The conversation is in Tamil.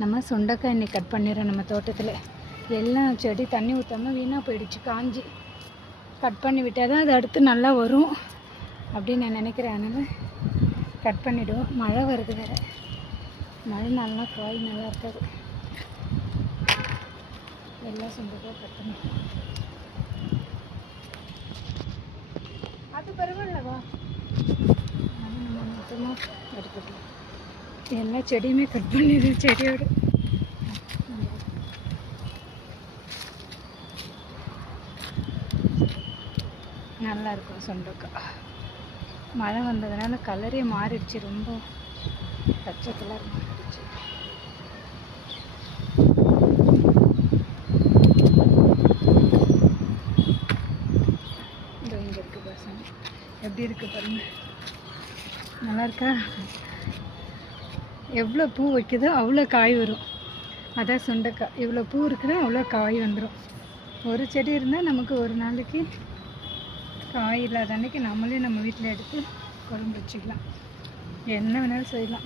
நம்ம சுண்டைக்காய் இன்னைக்கு கட் பண்ணிடுறோம். நம்ம தோட்டத்தில் எல்லாம் செடி தண்ணி ஊற்றாமல் வீணாக போயிடுச்சு, காஞ்சி. கட் பண்ணி விட்டால் தான் அது அடுத்து நல்லா வரும் அப்படின்னு நான் நினைக்கிறேன். அதனால் கட் பண்ணிவிடுவோம். மழை வருது வேறு, மழை நல்லா காய் நல்லா இருக்காது. எல்லாம் சுண்டைக்காய் கட் பண்ணி அது பரவாயில்லவா, அது நம்ம மொத்தமாக எடுத்துக்கலாம். எல்லா செடியுமே கட் பண்ணிடு. செடியோடு நல்லா இருக்கும் சுண்டைக்காய். மழை வந்ததுனால கலரே மாறிடுச்சு, ரொம்ப பச்சை கலர் மாறிடுச்சு. இந்த இங்கே இருக்கு பசங்க, எப்படி இருக்கு பாருங்க, நல்லா இருக்கா? எவ்வளோ பூ வைக்குதோ அவ்வளோ காய் வரும். அதான் சுண்டைக்காய். இவ்வளோ பூ இருக்குன்னா அவ்வளோ காய் வந்துடும். ஒரு செடி இருந்தால் நமக்கு ஒரு நாளைக்கு காய் இல்லாத அன்னைக்கு நம்மளே நம்ம வீட்டில் எடுத்து குழம்பு வச்சுக்கலாம். என்ன வேணாலும் செய்யலாம்.